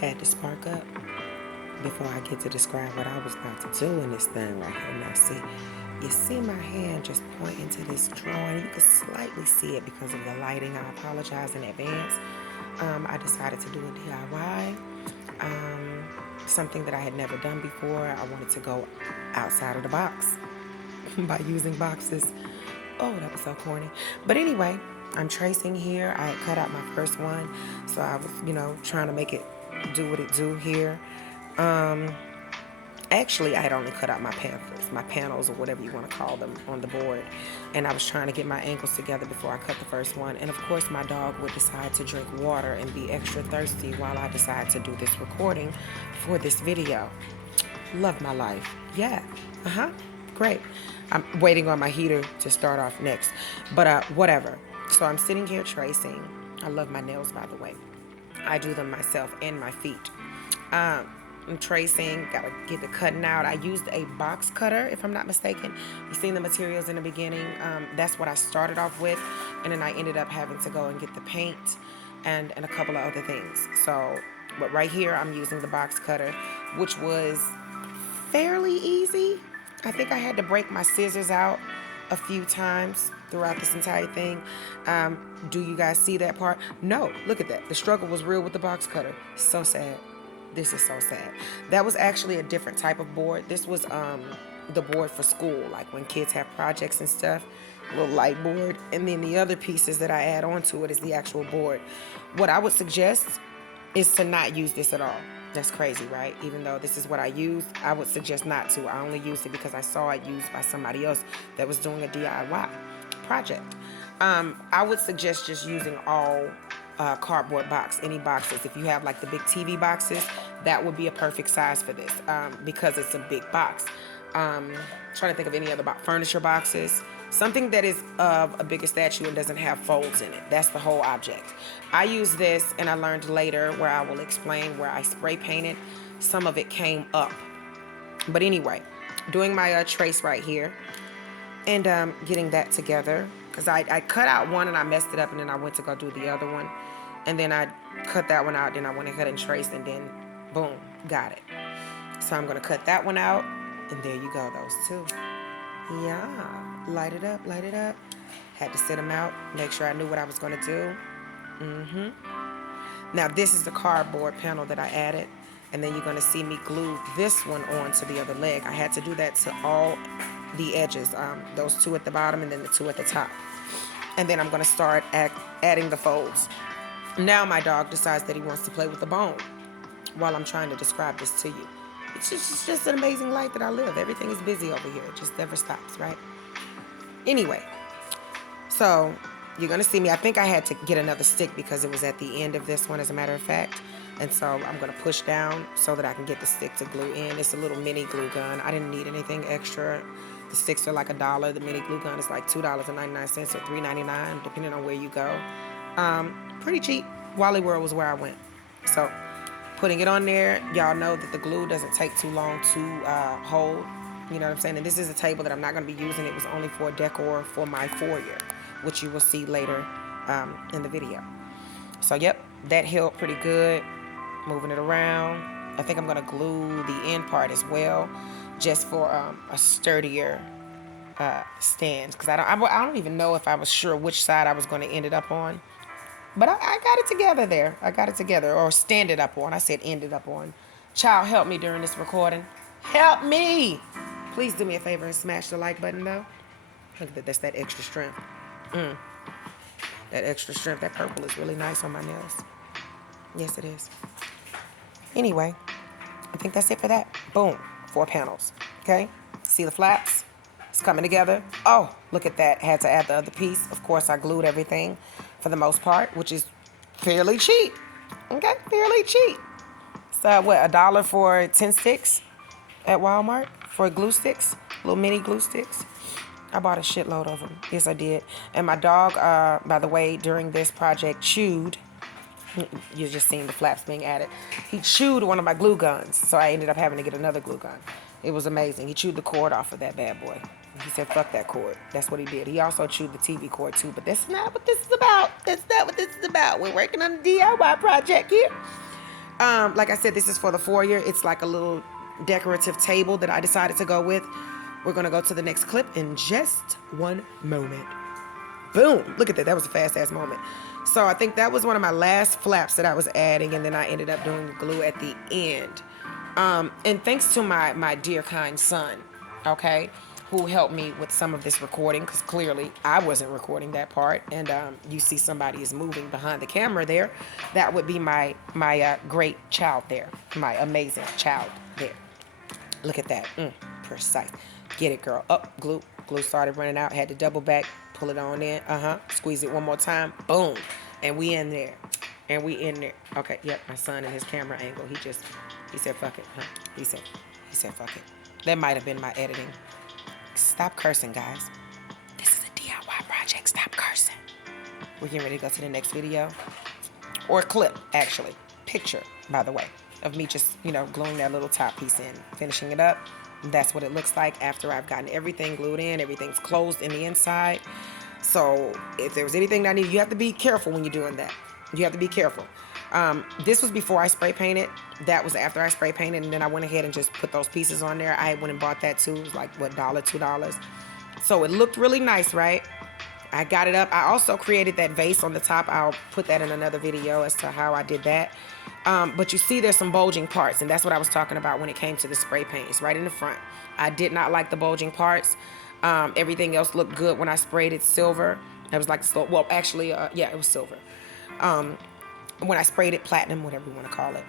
Had to spark up before I get to describe what I was about to do in this thing right here. Now see, you see my hand just pointing to this drawing. You can slightly see it because of the lighting. I apologize in advance. I decided to do a DIY. Something that I had never done before. I wanted to go outside of the box by using boxes. Oh, that was so corny. But anyway, I'm tracing here. I had cut out my first one, so I was, trying to make it do what it do here. Actually, I had only cut out my panels, or whatever you want to call them, on the board. And I was trying to get my angles together before I cut the first one. And of course, my dog would decide to drink water and be extra thirsty while I decide to do this recording for this video. Love my life. Yeah. Great. I'm waiting on my heater to start off next. But whatever. So I'm sitting here tracing. I love my nails, by the way. I do them myself and my feet. I'm tracing, gotta get the cutting out. I used a box cutter, if I'm not mistaken. You've seen the materials in the beginning. That's what I started off with. And then I ended up having to go and get the paint and a couple of other things. So, but right here, I'm using the box cutter, which was fairly easy. I think I had to break my scissors out a few times throughout this entire thing. Do you guys see that part? No, look at that. The struggle was real with the box cutter. So sad. This is so sad. That was actually a different type of board. This was the board for school, like when kids have projects and stuff, a little light board. And then the other pieces that I add onto it is the actual board. What I would suggest is to not use this at all. That's crazy, right? Even though this is what I use, I would suggest not to. I only used it because I saw it used by somebody else that was doing a DIY project. I would suggest just using all cardboard box, any boxes. If you have like the big TV boxes, that would be a perfect size for this because it's a big box. Trying to think of any other furniture boxes. Something that is of a bigger statue and doesn't have folds in it. That's the whole object. I use this, and I learned later where I will explain where I spray painted. Some of it came up. But anyway, doing my trace right here and getting that together. Because I cut out one and I messed it up, and then I went to go do the other one. And then I cut that one out, then I went ahead and traced, and then boom, got it. So I'm going to cut that one out, and there you go, those two. Yeah, light it up. Had to set them out, make sure I knew what I was going to do. Now this is the cardboard panel that I added, and then you're going to see me glue this one onto the other leg. I had to do that to all the edges, those two at the bottom and then the two at the top. And then I'm going to start adding the folds. Now my dog decides that he wants to play with the bone while I'm trying to describe this to you. It's just an amazing life that I live. Everything is busy over here. It just never stops, right? Anyway, so you're going to see me. I think I had to get another stick because it was at the end of this one, as a matter of fact. And so I'm going to push down so that I can get the stick to glue in. It's a little mini glue gun. I didn't need anything extra. The sticks are like $1. The mini glue gun is like $2.99 or $3.99, depending on where you go. Pretty cheap. Wally World was where I went. So putting it on there, y'all know that the glue doesn't take too long to hold. You know what I'm saying? And this is a table that I'm not going to be using. It was only for decor for my foyer, which you will see later in the video. So yep, that held pretty good. Moving it around. I think I'm going to glue the end part as well, just for a sturdier stand. Because I don't even know if I was sure which side I was going to end it up on. But I got it together there. I got it together. Or stand it up on. I said ended up on. Child, help me during this recording. Help me! Please do me a favor and smash the like button, though. Look at that. That's that extra strength. That extra strength. That purple is really nice on my nails. Yes, it is. Anyway, I think that's it for that. Boom. 4 panels. Okay? See the flaps? It's coming together. Oh, look at that. Had to add the other piece. Of course, I glued everything for the most part, which is fairly cheap. Okay? Fairly cheap. So, what, $1 for 10 sticks at Walmart for glue sticks? Little mini glue sticks. I bought a shitload of them. Yes, I did. And my dog, by the way, during this project, chewed. You're just seeing the flaps being added. He chewed one of my glue guns, so I ended up having to get another glue gun. It was amazing. He chewed the cord off of that bad boy. He said, fuck that cord. That's what he did. He also chewed the TV cord too, but that's not what this is about. That's not what this is about. We're working on a DIY project here. Like I said, this is for the foyer. It's like a little decorative table that I decided to go with. We're going to go to the next clip in just one moment. Boom. Look at that. That was a fast ass moment. So I think that was one of my last flaps that I was adding, and then I ended up doing the glue at the end. And thanks to my dear kind son, okay, who helped me with some of this recording, because clearly I wasn't recording that part. And you see somebody is moving behind the camera there. That would be my great child there, my amazing child there. Look at that. Precise. Get it, girl. Up, glue. Glue started running out. Had to double back, pull it on in. Squeeze it one more time. Boom. And we in there. And we in there. Okay, yep, my son and his camera angle. He said, fuck it. Huh? He said, fuck it. That might have been my editing. Stop cursing, guys. This is a DIY project. Stop cursing. We're getting ready to go to the next video. Or clip, actually. Picture, by the way, of me just, gluing that little top piece in. Finishing it up. That's what it looks like after I've gotten everything glued in. Everything's closed in the inside. So if there was anything that I needed, you have to be careful when you're doing that. You have to be careful. This was before I spray painted. That was after I spray painted, and then I went ahead and just put those pieces on there. I went and bought that too. It was like, what, $1, $2. So it looked really nice, right? I got it up. I also created that vase on the top. I'll put that in another video as to how I did that. But you see there's some bulging parts, and that's what I was talking about when it came to the spray paint. It's right in the front. I did not like the bulging parts. Everything else looked good when I sprayed it silver. It was like, well, actually, yeah, it was silver. When I sprayed it platinum, whatever you want to call it,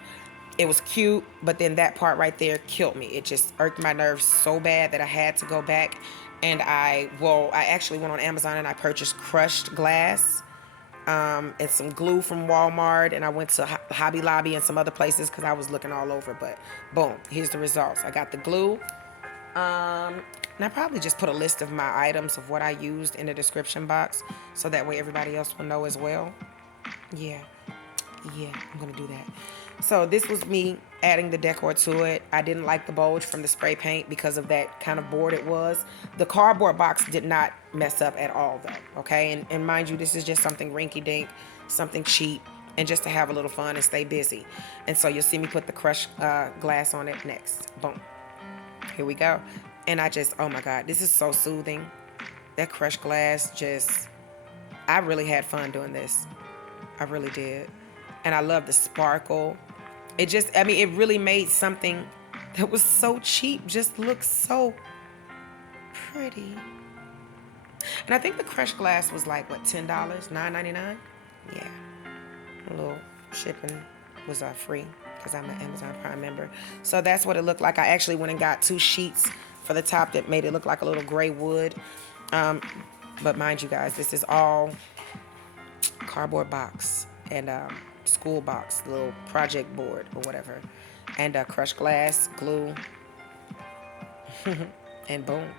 it was cute, but then that part right there killed me. It just irked my nerves so bad that I had to go back, and I actually went on Amazon and I purchased crushed glass and some glue from Walmart, and I went to Hobby Lobby and some other places because I was looking all over, but boom, here's the results. I got the glue, and I probably just put a list of my items of what I used in the description box so that way everybody else will know as well. Yeah, I'm gonna do that. So this was me adding the decor to it. I didn't like the bulge from the spray paint because of that kind of board it was. The cardboard box did not mess up at all though, okay? And mind you, this is just something rinky-dink, something cheap, and just to have a little fun and stay busy. And so you'll see me put the crushed glass on it next. Boom. Here we go. And I just, oh my God, this is so soothing. That crushed glass I really had fun doing this. I really did. And I love the sparkle. It really made something that was so cheap just look so pretty. And I think the crushed glass was like, what, $10? $9.99? Yeah. A little shipping was free because I'm an Amazon Prime member. So that's what it looked like. I actually went and got 2 sheets for the top that made it look like a little gray wood. But mind you guys, this is all cardboard box and school box, little project board or whatever, and crushed glass, glue, and boom.